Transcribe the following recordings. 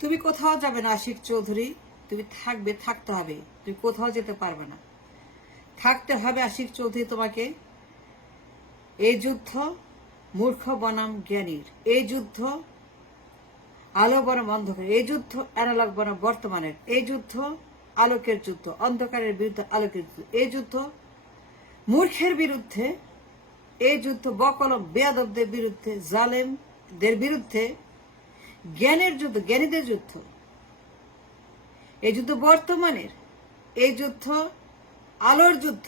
তুমি কোথাও যাবে না আশিক চৌধুরী, তুমি থাকবে, থাকতে হবে, তুমি কোথাও যেতে পারবে না, থাকতে হবে আশিক চৌধুরী তোমাকে। এই যুদ্ধ মূর্খ বনাম জ্ঞানীর, এই যুদ্ধ আলো বনাম অন্ধকার, এই যুদ্ধ অ্যানালগ বনাম বর্তমানের, এই যুদ্ধ আলোকের যুদ্ধ, অন্ধকারের বিরুদ্ধে আলোকের যুদ্ধ, এই যুদ্ধ মূর্খের বিরুদ্ধে, এই যুদ্ধ বকলম বেয়াদবদের বিরুদ্ধে, জালেমদের বিরুদ্ধে, জ্ঞানের যুদ্ধ, জ্ঞানীদের যুদ্ধ। এই যুদ্ধ বর্তমানের, এই যুদ্ধ আলোর যুদ্ধ।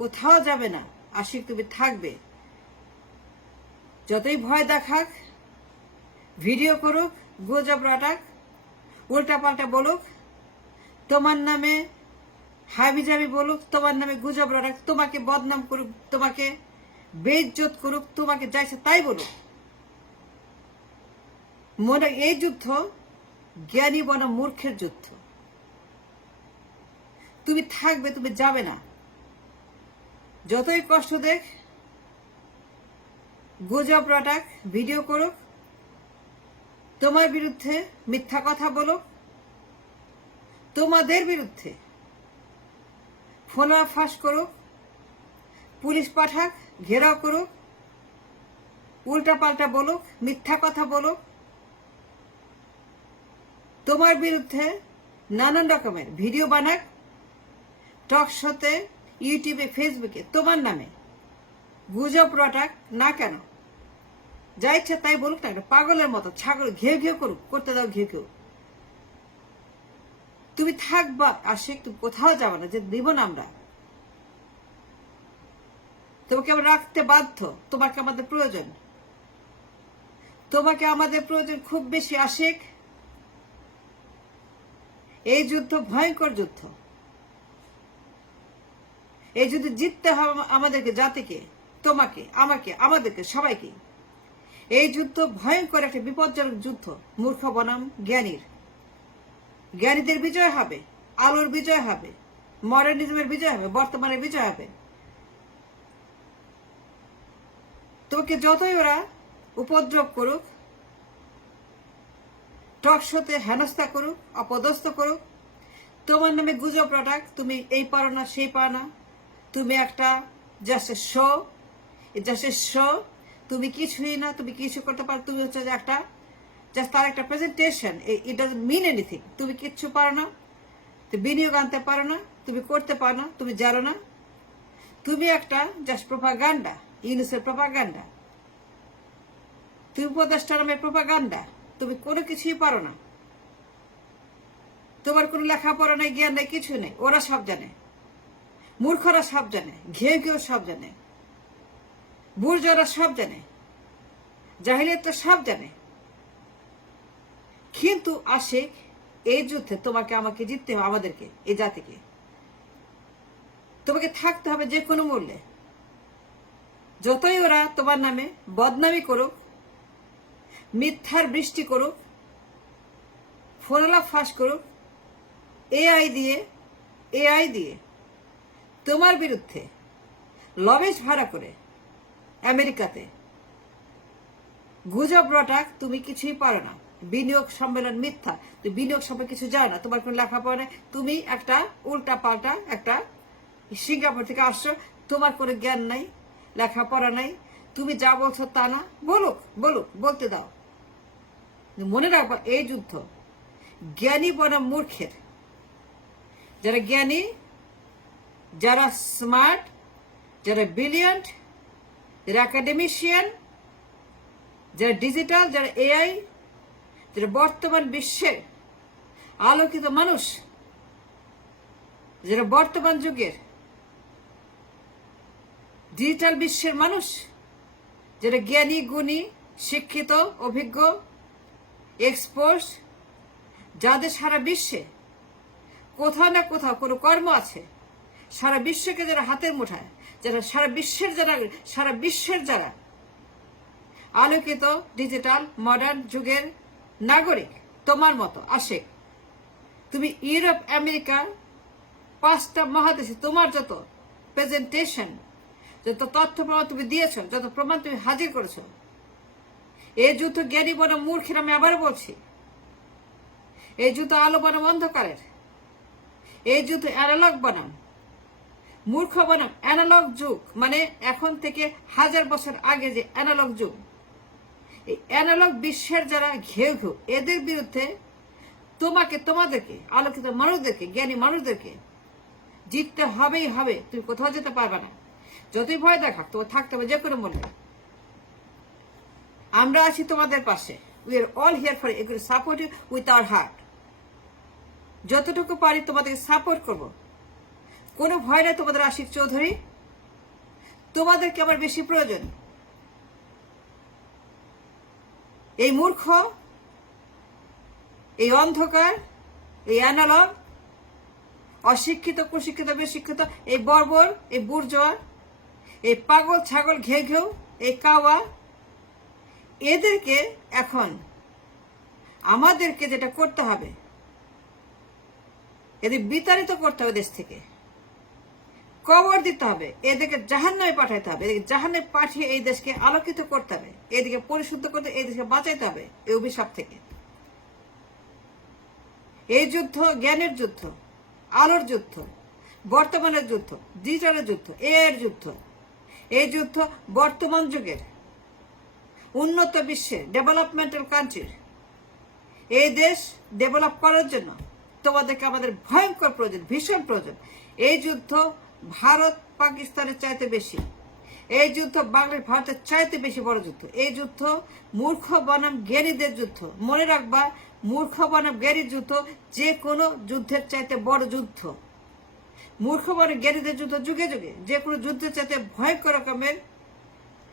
কোথাও যাবে না আশিক, তুমি থাকবে। যতই ভয় দেখাক, ভিডিও করুক, গুজব রটাক, উল্টাপাল্টা বলুক, তোমার নামে হাবিজাবি বলুক, তোমার নামে গুজব রটাক, তোমাকে বদনাম করুক, তোমাকে বেইজ্জত করুক, তোমাকে যাইছে তাই বলুক, মনে এই যুদ্ধ জ্ঞানী বনাম মূর্খের যুদ্ধ। তুমি থাকবে, তুমি যাবে না। যতই কষ্ট দেখ, গুজব রটাক, ভিডিও করুক, তোমার বিরুদ্ধে মিথ্যা কথা বলুক, তোমাদের বিরুদ্ধে ফোন ফাঁস করুক, পুলিশ পাঠাক, ঘেরাও করুক, উল্টাপাল্টা বলুক, মিথ্যা কথা বলুক, তোমার বিরুদ্ধে নানান রকমের ভিডিও বানাক, টক শোতে, ইউটিউবে, ফেসবুকে তোমার নামে গুজব রটাক না কেন, যা ইচ্ছে তাই বলুক না, পাগলের মতো ছাগল ঘেউ ঘেউ করুক, করতে দাও ঘেউ ঘেউ। তুমি থাকবা আশিক, তুমি কোথাও যাবে না, যে দিব না আমরা তোমাকে, আমরা রাখতে বাধ্য। তোমাকে আমাদের প্রয়োজন, তোমাকে আমাদের প্রয়োজন খুব বেশি আশিক। এই যুদ্ধ ভয়ঙ্কর যুদ্ধ, এই যুদ্ধে জিততে হবে আমাদেরকে, জাতিকে, তোমাকে, আমাকে, আমাদেরকে, সবাইকে। এই যুদ্ধ ভয়ঙ্কর একটা বিপজ্জনক যুদ্ধ, মূর্খ বনাম জ্ঞানীর। জ্ঞানীদের বিজয় হবে, আলোর বিজয় হবে, মডার্নিজমের বিজয় হবে, বর্তমানের বিজয় হবে। তোমাকে যতই ওরা উপদ্রব করুক, টক শোতে হেনস্থা করুক, অপদস্থ করুক, তোমার নামে গুজব রটাক, তুমি এই পারো না, সেই পারো না, তুমি একটা জাস্ট শো, তুমি কিছুই না, তুমি কিছু করতে পারো, তুমি হচ্ছে যে একটা জাস্ট তার একটা presentation, it doesn't mean anything. তুমি কিচ্ছু পারো না, তুমি বিনিয়োগ আনতে পারো না, তুমি করতে পারো না, তুমি জানো না, তুমি একটা জাস্ট প্রোপাগান্ডা, ইউনুসের প্রোপাগান্ডা, তুমি উপদেষ্টা নামের প্রোপাগান্ডা, তুমি কোনো কিছুই পারো না, তোমার কোনো লেখাপড়া নেই, জ্ঞান নেই, কিছু নেই। ওরা সব জানে, মূর্খরা সব জানে, ঘেউ ঘেউ সব জানে, বুর্জরা সব জানে, জাহিলিয়াত সব জানে। কিন্তু আশিক, এই যুদ্ধে তোমাকে আমাকে জিততে হবে, আমাদেরকে, এই জাতিকে। তোমাকে থাকতে হবে যে কোনো মূল্যে। যতই ওরা তোমার নামে বদনামি করুক, মিথ্যার বৃষ্টি করুক, ফোনলা ফাঁস করুক, এআই দিয়ে তোমার বিরুদ্ধে লবেজ ভাড়া করে আমেরিকাতে গুজব রটাক, তুমি কিছুই পারো না, বিনিয়োগ সম্মেলন মিথ্যা, তুমি বিনিয়োগ সম্পর্কে কিছু জানো না, তোমার কোনো লেখাপড়া নেই, তুমি একটা উল্টা পাল্টা একটা সিঙ্গাপুর থেকে আসছো, তোমার কোনো জ্ঞান নাই, লেখাপড়া নাই, তুমি যা বলছো তা না। বলুক বলুক, বলতে দাও। মনে রাখবা, এই যুদ্ধ জ্ঞানী বনাম মূর্খের। যারা জ্ঞানী, যারা স্মার্ট, যারা ব্রিলিয়ান্ট, যারা একাডেমিশিয়ান, যারা ডিজিটাল, যারা এআই, যারা বর্তমান বিশ্বের আলোকিত মানুষ, যারা বর্তমান যুগের ডিজিটাল বিশ্বের মানুষ, যারা জ্ঞানী, গুণী, শিক্ষিত, অভিজ্ঞ, এক্সপোর্ট, যাদের সারা বিশ্বে কোথাও না কোথাও কোনো কর্ম আছে, সারা বিশ্বকে যারা হাতের মুঠায়, যারা সারা বিশ্বের যারা আলোকিত ডিজিটাল মডার্ন যুগের নাগরিক, তোমার মতো আশিক। তুমি ইউরোপ, আমেরিকা, 5টা মহাদেশে তোমার যত প্রেজেন্টেশন, যত তথ্য প্রমাণ তুমি দিয়েছ, যত প্রমাণ তুমি হাজির করেছ, এই যুদ্ধ জ্ঞানী বনাম মূর্খের, আমি আবার বলছি, এই যুদ্ধ আলো বনাম অন্ধকারের, এই যুদ্ধ অ্যানালগ বনাম মূর্খ বনাম অ্যানালগ যুগ, মানে এখন থেকে 1000 বছর আগে যে অ্যানালগ যুগ, এই অ্যানালগ বিশ্বের যারা ঘেউ ঘেউ, এদের বিরুদ্ধে তোমাদেরকে, আলোকিত মানুষদেরকে, জ্ঞানী মানুষদেরকে জিততে হবেই হবে। তুমি কোথাও যেতে পারবে না। যতই ভয় দেখাক, তোমার থাকতে হবে যে কোনো মূল্যে। আমরা আছি তোমাদের পাশে। We are all here for you, support you with our heart. যতটুকু পারি তোমাদেরকে সাপোর্ট করব। কোনো ভয় নেই তোমাদের আশিক চৌধুরী, তোমাদেরকে আমার বেশি প্রয়োজন। এই মূর্খ, এই অন্ধকার, এই অ্যানালগ, অশিক্ষিত, কুশিক্ষিত, বেশিক্ষিত, এই বর্বর, এই বুর্জোয়া, এই পাগল ছাগল ঘেউ ঘেউ, এই কাওয়া, এদেরকে এখন আমাদেরকে যেটা করতে হবে, এদের বিতাড়িত করতে হবে, দেশ থেকে কবর দিতে হবে, এদেরকে জাহান্নামে পাঠাইতে হবে, এদেরকে জাহান্নামে পাঠিয়ে এই দেশকে আলোকিত করতে হবে, এদিকে পরিশুদ্ধ করতে, এই দেশকে বাঁচাইতে হবে এই অভিশাপ থেকে। এই যুদ্ধ জ্ঞানের যুদ্ধ, আলোর যুদ্ধ, বর্তমানের যুদ্ধ, ডিজিটালের যুদ্ধ, এর যুদ্ধ। এই যুদ্ধ বর্তমান যুগের উন্নত বিশ্বের, ডেভেলপমেন্টাল কান্ট্রির, এই দেশ ডেভেলপ করার জন্য তোমাদেরকে আমাদের ভয়ঙ্কর প্রয়োজন, ভীষণ প্রয়োজন। এই যুদ্ধ ভারত পাকিস্তানের চাইতে বেশি, এই যুদ্ধ বাংলাদেশ ভারতের চাইতে বেশি বড় যুদ্ধ। এই যুদ্ধ মূর্খ বনাম জ্ঞানীদের যুদ্ধ। মনে রাখবা, মূর্খ বনাম জ্ঞানীর যুদ্ধ যে কোনো যুদ্ধের চাইতে বড় যুদ্ধ। মূর্খ বনাম জ্ঞানীদের যুদ্ধ যুগে যুগে যে কোনো যুদ্ধের চাইতে ভয়ঙ্কর রকমের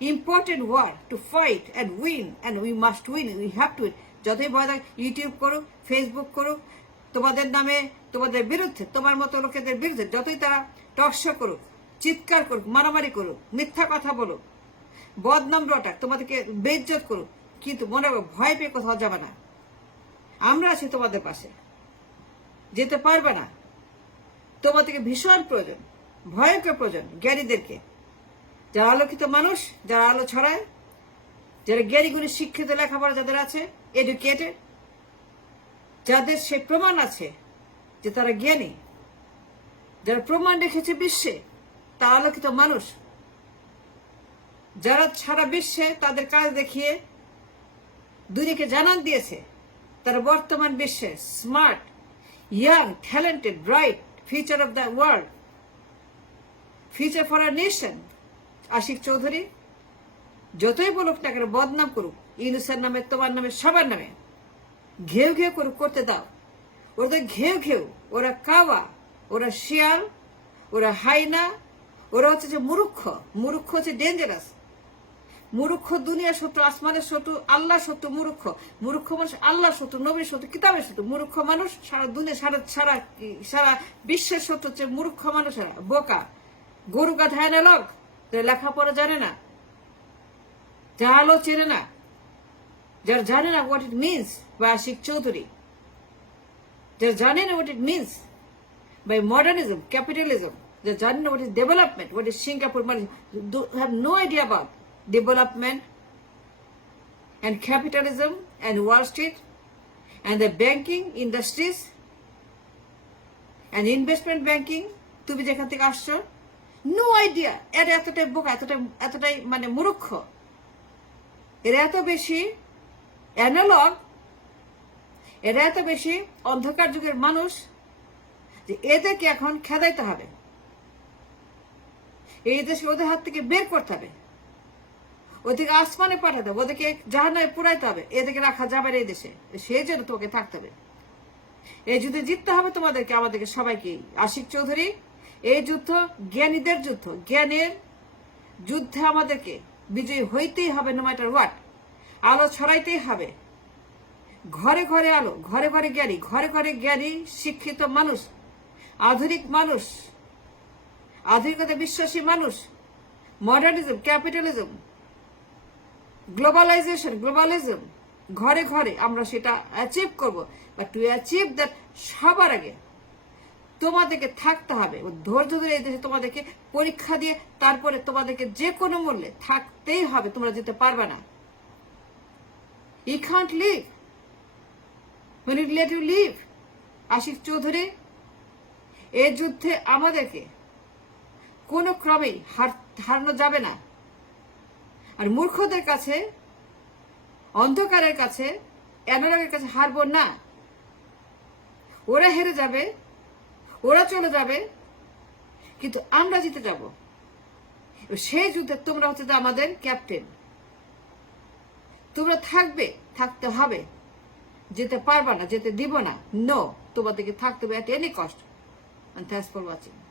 important war to fight and win, and we must win, we have to win. যতই ভয় থাকে, ইউটিউব করুক, ফেসবুক করুক, তোমাদের নামে, তোমাদের বিরুদ্ধে, তোমার মতো লোকেদের বিরুদ্ধে যতই তারা টকশো করুক, চিৎকার করুক, মারামারি করুক, মিথ্যা কথা বলুক, বদনাম রটাক, তোমাদেরকে বেইজ্জত করুক, কিন্তু মনে রাখো, ভয় পেয়ে কোথাও যাবে না। আমরা আছি তোমাদের পাশে। যেতে পারবে না। তোমাদেরকে ভীষণ প্রয়োজন, ভয়ঙ্কর প্রয়োজন জ্ঞানীদেরকে, যারা আলোকিত মানুষ, যারা আলো ছড়ায়, যারা জ্ঞানী গুণী শিক্ষিত, লেখাপড়া যাদের আছে, এডুকেটেড, যাদের সে প্রমাণ আছে যে তারা জ্ঞানী, যারা প্রমাণ রেখেছে বিশ্বে তারা আলোকিত মানুষ, যারা সারা বিশ্বে তাদের কাজ দেখিয়ে দুনিয়াকে জানান দিয়েছে তারা বর্তমান বিশ্বে smart, young, talented, bright, future of the world, future for our nation. Ashik Chowdhury যতই বলুক না কেন, বদনাম করুক, ইউনুসের নামে, তোমার নামে, সবার নামে, ঘেউ ঘেউ করুক, করতে দাও। ওরা ঘেউ ঘেউ, ওরা কাওয়া, ওরা শিয়াল, ওরা হাইনা, ওরা হচ্ছে যে মূর্খ। মূর্খ হচ্ছে ডেঞ্জারাস। মূর্খ দুনিয়ার শত্রু, আসমানের শত্রু, আল্লাহ শত্রু। মূর্খ, মূর্খ মানুষ আল্লাহ শত্রু, নবীর শত্রু, কিতাবের শত্রু। মূর্খ মানুষ সারা দুনিয়া, সারা বিশ্বের শত্রু হচ্ছে মূর্খ মানুষেরা। বোকা, গরু গাধা অ্যানালগ, লেখাপড়া জানে না, যা আলো চেনে না, যারা জানে না what it means by Ashik Chowdhury, যারা জানে না what it means by modernism, capitalism, যারা জানে না what is development, what is Singapore, have no idea about development and capitalism and Wall Street and the banking industries and investment banking, তুমি যেখান থেকে আসছো, নো আইডিয়া। এরা এতটাই বোকা, এতটাই মানে মূর্খ, এরা এত বেশি অ্যানালগ, এরা এত বেশি অন্ধকার যুগের মানুষ যে এদেরকে এখন খেদাইতে হবে। এই দেশকে ওদের হাত থেকে বের করতে হবে, ওদেরকে আসমানে পাঠাতে হবে, ওদেরকে জাহান্নামে পুরাইতে হবে। এদেরকে রাখা যাবে না এই দেশে। সেই জন্য তোকে থাকতে হবে। এই যুদ্ধে জিততে হবে তোমাদেরকে, আমাদেরকে সবাইকে। আশিক চৌধুরী, এই যুদ্ধ জ্ঞানীদের যুদ্ধ। জ্ঞানের যুদ্ধে আমাদেরকে বিজয়ী হইতেই হবে, নো ম্যাটার হোয়াট। আলো ছড়াইতেই হবে। ঘরে ঘরে আলো, ঘরে ঘরে জ্ঞানী, ঘরে ঘরে জ্ঞানী শিক্ষিত মানুষ, আধুনিক মানুষ, আধুনিকতা বিশ্বাসী মানুষ, মডার্নিজম, ক্যাপিটালিজম, গ্লোবালিজম, ঘরে ঘরে আমরা সেটা অ্যাচিভ করবো। বাট টু অ্যাচিভ দ্যাট, সবার আগে তোমাদেরকে থাকতে হবে। ধৈর্য ধরে এই দেশে তোমাদেরকে পরীক্ষা দিয়ে তারপরে তোমাদেরকে যে কোনো মূল্যে থাকতেই হবে। তোমরা যেতে পারবে না। You can't live when you let you live. Ashik Chowdhury, এই যুদ্ধে আমাদেরকে কোনো ক্রমেই হারানো যাবে না। আর মূর্খদের কাছে, অন্ধকারের কাছে, অ্যানালগের কাছে হারবো না। ওরা হেরে যাবে, ওরা চলে যাবে, কিন্তু আমরা জিতে যাব। সেই যুদ্ধে তোমরা হচ্ছে আমাদের ক্যাপ্টেন। তোমরা থাকবে, থাকতে হবে, যেতে পারবা না, যেতে দিব না। নো, তোমাদেরকে থাকতে হবে at any cost. And thanks for watching.